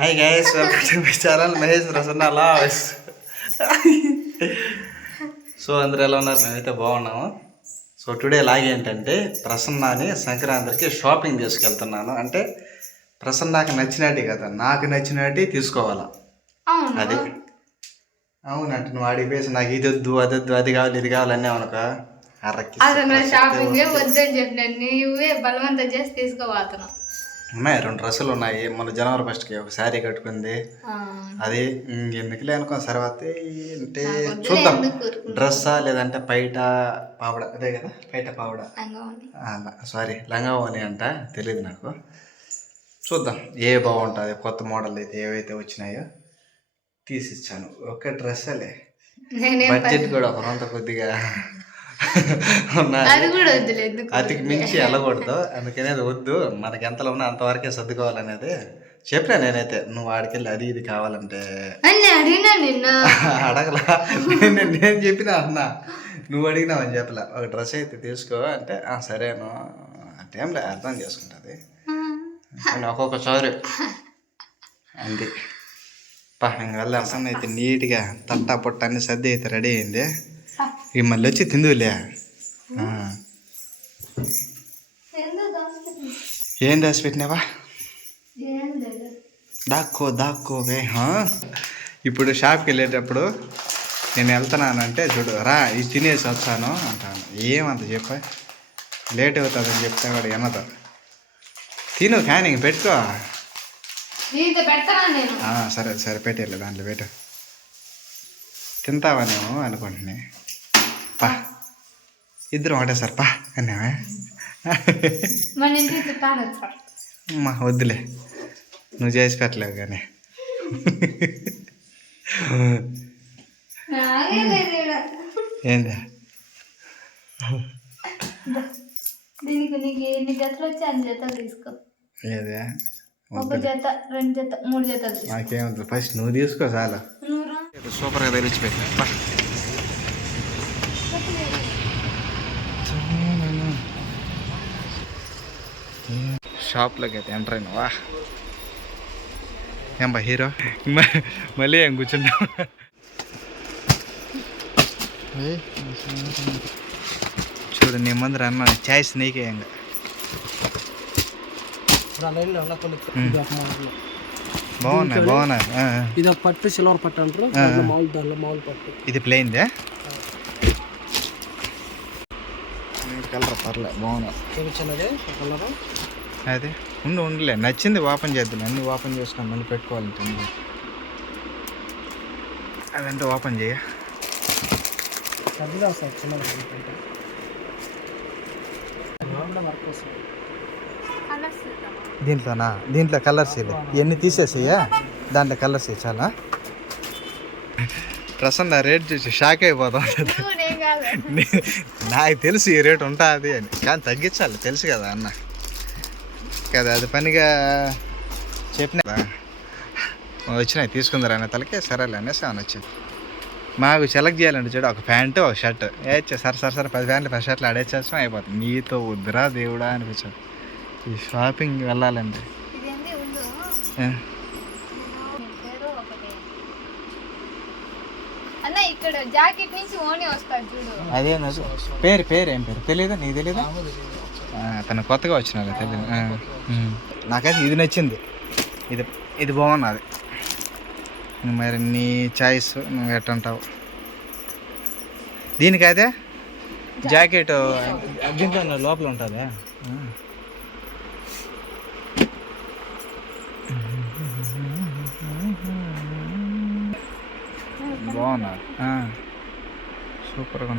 Hi guys welcome to my channel Mahesh రసన్న లాస్ so అందరూ ఎలా ఉన్నారు? మేమైతే బాగున్నాము. సో టుడే లాగ్ ఏంటంటే ప్రసన్నని సంక్రాంతికి షాపింగ్ తీసుకెళ్తున్నాను అంటే ప్రసన్నకి నచ్చినట్టు కదా నాకు నచ్చినట్టు తీసుకోవాలా? అది. అవునంటే నువ్వు అడిగిపోయేసి నాకు ఇది వద్దు అది వద్దు అది కావాలి ఇది కావాలి అన్నీ అనుకో. అరకి అసలు షాపింగ్ వద్దని చెప్పిన నువ్వే బలవంతం చేసి తీసుకోబోతున్నావు ఉన్నాయి రెండు డ్రెస్సులు ఉన్నాయి. మొన్న జనవరి ఫస్ట్కి ఒక శారీ కట్టుకుంది. అది ఎందుకులే అనుకో తర్వాత అంటే చూద్దాం. ఎందుకు? డ్రెస్సా లేదంటే పైట పావడ? అదే కదా పైట పావడ. సారీ లంగావోని అంట తెలియదు నాకు. చూద్దాం ఏ బాగుంటుంది కొత్త మోడల్ అయితే ఏవైతే వచ్చినాయో తీసిచ్చాను. ఒక డ్రెస్సలే. బడ్జెట్ కూడా ఒక కొద్దిగా. అతికి మించి వెళ్ళకూడదు అందుకనే అది వద్దు. మనకి ఎంతలో ఉన్నా అంతవరకే సర్దుకోవాలనేది చెప్పినా నేనైతే నువ్వు ఆడికెళ్ళి అది ఇది కావాలంటే అడగలా. నేను నేను చెప్పిన అన్న. నువ్వు అడిగినావు అని చెప్పలా. ఒక డ్రెస్ అయితే తీసుకో అంటే "ఆ, సరేను. అంటే ఏం అర్థం చేసుకుంటుంది. ఒక్కొక్కసారి అంది. పా ఇంక సన్న అయితే నీట్గా తట్టా పొట్ట అన్ని సర్ది అయితే రెడీ అయింది. ఇక మళ్ళీ వచ్చి తిందులే? ఏం దాచి పెట్టినావా. దాక్కో దాక్కోవే హా? ఇప్పుడు షాప్కి వెళ్ళేటప్పుడు నేను వెళ్తున్నానంటే చూడు రా ఇది తినేసి వచ్చాను అంటాను. ఏమంత చెప్ప? లేట్ అవుతుందని చెప్తే వాడు ఎన్నదు తిను కానీ ఇంక పెట్టుకో సరే సరే పెట్టేలే దాంట్లో పెట్టు. తింటావా నేను అనుకుంటున్నా. పా. ఇద్దరం ఒకటే సార్ పా. వచ్చారు అమ్మా వద్దులే. నువ్వు చేసి పెట్టలేవు కానీ. ఏంది? దీనికి నీకు ఎన్ని జతలు వచ్చి అన్ని జతలు తీసుకో. ఏది? ఒక జత రెండు జత మూడు జతలు నాకేమంటుంది ఫస్ట్ నువ్వు తీసుకో చాలా. సూపర్గా తెలిసి షాప్లోకి అయితే ఎంటర్ అయినావా ఏం బా హీరో మళ్ళీ ఏం కూర్చున్నావు చూడు నీ ముందర అన్న ఛాయిస్ నీకే ఇంకా బాగున్నాయి బాగున్నాయి. ఇది పట్టు సిల్వర్ పట్టు అంటారు మామూలు పట్టు ఇది ప్లెయిన్దే కలర్ పర్లే బాగున్నా. చూపించినది కలర్. అదే ఉండు ఉండలే. నచ్చింది ఓపెన్ చేద్దాం అన్ని ఓపెన్ చేసుకొని మళ్ళీ పెట్టుకోవాలంటే ఉంది. అదంతా ఓపెన్ చేయ? దీంట్లోనా? దీంట్లో కలర్స్ ఇవన్నీ తీసేసేయా? దాంట్లో కలర్స్ చాలా. ప్రసన్న రేట్ చూసి షాక్ అయిపోతాం నాకు తెలుసు ఈ రేట్ ఉంటుంది అని. కానీ తగ్గించాలి తెలుసు కదా అన్న. కదా అది పనిగా చెప్పిన. వచ్చినాయి తీసుకుందరు అనే తలకే సరేలే అనేసి అని వచ్చింది. మాకు సెలెక్ట్ చేయాలంటే చూడు ఒక ప్యాంటు ఒక షర్ట్ వేచ్చే సరే సరే సరే పది ప్యాంట్లు పది షర్ట్లు ఆడేసేస్తాం అయిపోతుంది. నీతో వద్దురా దేవుడా అనిపించాడు ఈ షాపింగ్ వెళ్ళాలండి ఇదేంది ఉండు ఏ, నీ పేరు ఒకటి జాకెట్ నుంచి ఓని వస్తాడు చూడు. అదే పేరు పేరు ఏం పేరు? తెలియదా నీకు తెలీదా? ఆ, తను కొత్తగా వచ్చినారు తెలియదు. నాకైతే ఇది నచ్చింది. ఇది ఇది బాగున్నది. మరి నీ చాయిస్ నువ్వు ఎట్టంటావు దీనికైతే జాకెట్ దీంట్లో లోపల ఉంటుందా? ఆ. సూపర్గా.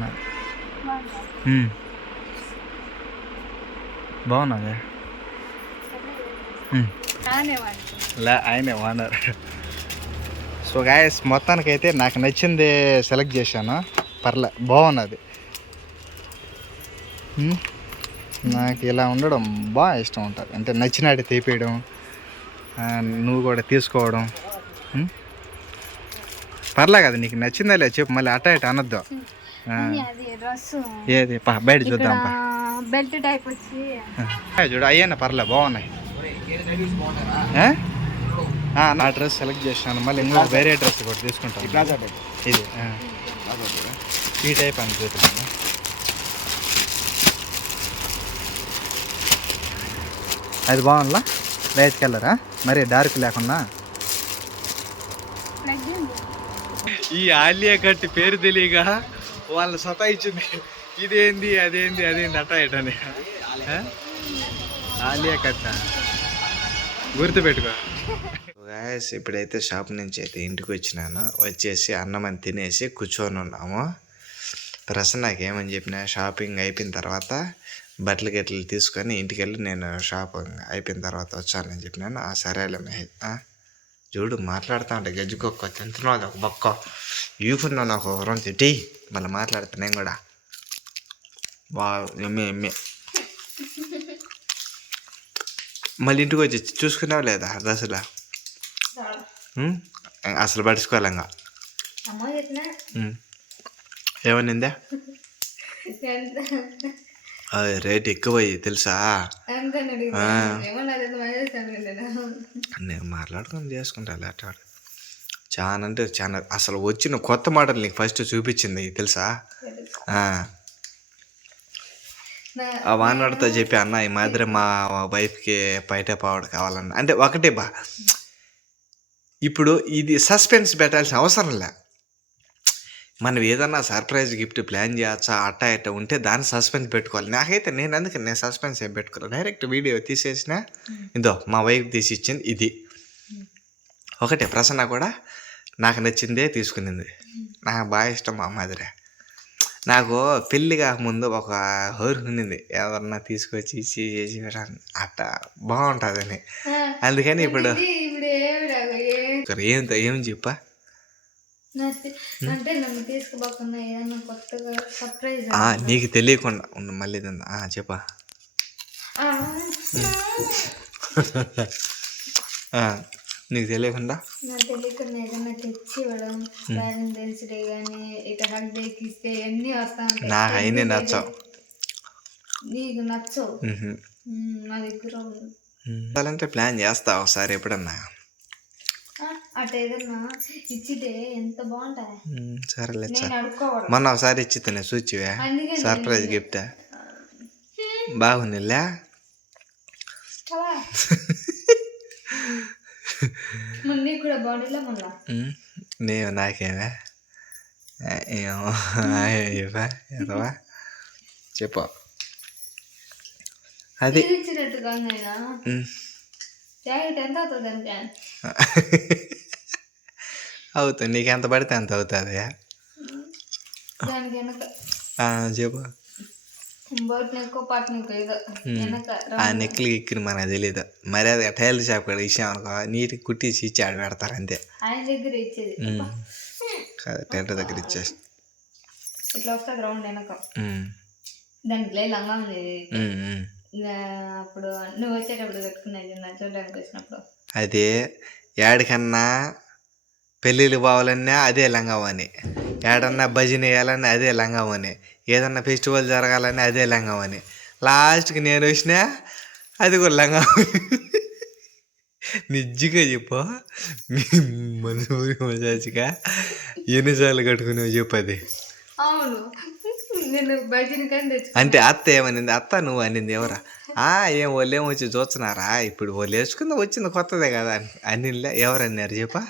కానే వాడికి లే ఆయనే ఓనర్ సో గాయస్ మొత్తానికైతే నాకు నచ్చింది సెలెక్ట్ చేశాను. పర్లే బాగున్నది. నాకు ఇలా ఉండడం బాగా ఇష్టం ఉంటుంది. అంటే నచ్చినట్టు తీపియడం నువ్వు కూడా తీసుకోవడం. పర్లే కదా నీకు నచ్చిందా లేదు చెప్పు మళ్ళీ అట్ట ఇటు అనొద్దు. ఏది? పా బయట చూద్దాం పా. బెల్ట్ టైప్ వచ్చి. చూడు అయ్యాను పర్లే బాగున్నాయి. నా డ్రెస్ సెలెక్ట్ చేసినాను మళ్ళీ ఇంకో వేరే డ్రెస్ కూడా తీసుకుంటాను. ఇది ఈ టైప్ అని చూపిస్తాను. అది బాగుందా? లైట్ కలరా మరి డార్క్ లేకుండా? ఈ ఆలియా కట్టి పేరు తెలియక వాళ్ళ సతాయించింది. ఇదేంది అదేంది అదేంది అట్ట ఇటని. ఆలియా కట్ట. గుర్తుపెట్టుకో. గాయస్ ఇప్పుడైతే షాప్ నుంచి అయితే ఇంటికి వచ్చినాను. వచ్చేసి అన్నం అని తినేసి కూర్చొని ఉన్నాము. ప్రసన్నకి ఏమని చెప్పిన షాపింగ్ అయిపోయిన తర్వాత బట్టలు గిట్టలు తీసుకొని ఇంటికి వెళ్ళి నేను షాపింగ్ అయిపోయిన తర్వాత వచ్చానని చెప్పినాను. ఆ సరేలే మెహేజ్ చూడు మాట్లాడుతా ఉంటే గజ్జుకొక్క తింటున్నావు ఒక బొక్క. యూఫున్నా నాకు ఒక రోజు తిట్టి మళ్ళీ మాట్లాడతా నేను కూడా. బా ఎమ్మె ఎమ్మె. మళ్ళీ ఇంటికి వచ్చి చూసుకున్నావు లేదా ఉం? అసలు చెప్పిన? ఏమనిందా? అది రేట్ ఎక్కువ తెలుసా? నేను మాట్లాడుకొని చేసుకుంటా లేటాడు చాలా అంటే చాలా అసలు వచ్చిన కొత్త మోడల్ నీకు ఫస్ట్ చూపించింది తెలుసా? ఆ, వానవాడితో చెప్పి అన్న ఈ మాదిరి మా వైఫ్కి బయట పావడ కావాలన్న. అంటే ఒకటే బా. ఇప్పుడు ఇది సస్పెన్స్ పెట్టాల్సిన అవసరం లే. మనం ఏదన్నా సర్ప్రైజ్ గిఫ్ట్ ప్లాన్ చేయొచ్చా అట్టా ఇట్ట ఉంటే దాన్ని సస్పెన్స్ పెట్టుకోవాలి. నాకైతే నేను అందుకే నేను సస్పెన్స్ ఏం పెట్టుకోవాలి డైరెక్ట్ వీడియో తీసేసిన ఇదో మా వైఫ్ తీసి ఇచ్చింది ఇది. ఒకటే ప్రసన్న కూడా నాకు నచ్చిందే తీసుకునింది. నాకు బాగా ఇష్టం మా మాదిరే నాకు పెళ్ళి కాకముందు ఒక హోరు ఉన్నింది ఎవరన్నా తీసుకొచ్చి ఇచ్చి చేసి. అట్ట బాగుంటుందని. అందుకని ఇప్పుడు ఏం ఏం చెప్పా? అంటే నన్ను కొత్తగా సర్ప్రైజ్ నీకు తెలియకుండా ఉండు మళ్ళీ చెప్పా. ఆ, నీకు తెలియకుండా? నాకు తెలియకుండా ఏదన్నా తెచ్చి ఇవ్వడం వ్యాలంటైన్స్ డే కానీ ఇక హక్ డేకి ఇస్తే అన్నీ వస్తా ఉంటాయి. నాకు అయినా నచ్చవు. నీకు నచ్చవు? నా దగ్గర. ఉండాలంటే ప్లాన్ చేస్తా ఒకసారి ఎప్పుడన్నా. అటు ఏదన్నా ఇచ్చితే ఎంత సరేలే సార్. అడుక్కోవడం మొన్న ఒకసారి ఇచ్చితేనే చూచివే. సర్ప్రైజ్ గిఫ్ట్ బాగుందిలే. నేను నాకేమే. ఏమో. ఇవ్వా చెప్పు. అది ఎంత అవుతుంది నీకు ఎంత పడితే అంత అవుతుంది. చెప్పు బోట్ నెక్కో పాట్ నెక్కో ఏదో వెనక ఆ నెక్లు ఎక్కిన మనకు తెలియదు మరి అది టైలర్ షాప్ కూడా ఇచ్చాం అనుకో నీట్గా కుట్టించి ఇచ్చి ఆడ పెడతారు అంతే. కాదు టైలర్ దగ్గర ఇచ్చేసి. ఇట్లా వస్తుంది రౌండ్ వెనక. దానికి లంగా ఉంది అప్పుడు నువ్వు వచ్చేటప్పుడు నా చూడడానికి వచ్చినప్పుడు అదే ఏడికన్నా పెళ్ళిళ్ళు పోవాలన్నా అదే లంగమని ఏడన్నా భజన వేయాలని అదే లంగమని ఏదన్నా ఫెస్టివల్ జరగాలని అదే లంగమని. లాస్ట్కి నేను వచ్చినా అది కూడా లంగా నిజ్జిగా చెప్పు. మీ మనసు మజాజిగా ఎన్నిసార్లు కట్టుకునేవి చెప్పు అది. అవును. నేను అంటే అత్త ఏమనింది? అత్త నువ్వు అనింది ఎవరా? ఆ ఏం వాళ్ళు వచ్చి చూస్తున్నారా? ఇప్పుడు వాళ్ళు వేసుకుంది వచ్చింది కొత్తదే కదా అని అనిలే ఎవరన్నారు చెప్పా.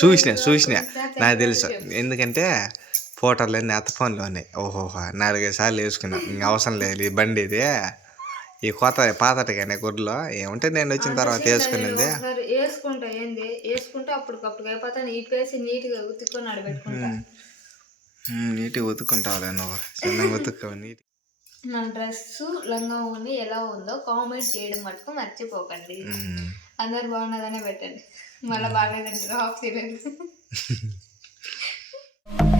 చూసిన చూసిన నాకు తెలుసు. ఎందుకంటే ఫోటోలు అన్నీ అత్త ఫోన్లో ఉన్నాయి ఓహోహో నాలుగైదు సార్లు వేసుకున్నాం. ఇంక అవసరం లేదు ఈ బండి ఇది. ఈ కొత్త పాతటిగానే గుడ్లో. ఏమంటే నేను వచ్చిన తర్వాత వేసుకునింది. వేసుకుంటా ఏంది? వేసుకుంటే అప్పటికప్పుడు అయిపోతాను ఈ పేసి నీట్గా ఉతుక్కొని ఆడబెట్టుకుంటా. నీట్గా ఉతుక్కుంటావులే నువ్వు. చిన్నగా ఉతుక్కవు నీట్ నా డ్రెస్సు లంగా ఉంది ఎలా ఉందో కామెంట్ చేయడం మటుకు మర్చిపోకండి. అందరు బాగున్నదనే పెట్టండి. మళ్ళీ బాగాలేదంటే ఆఫ్ చేయలేదు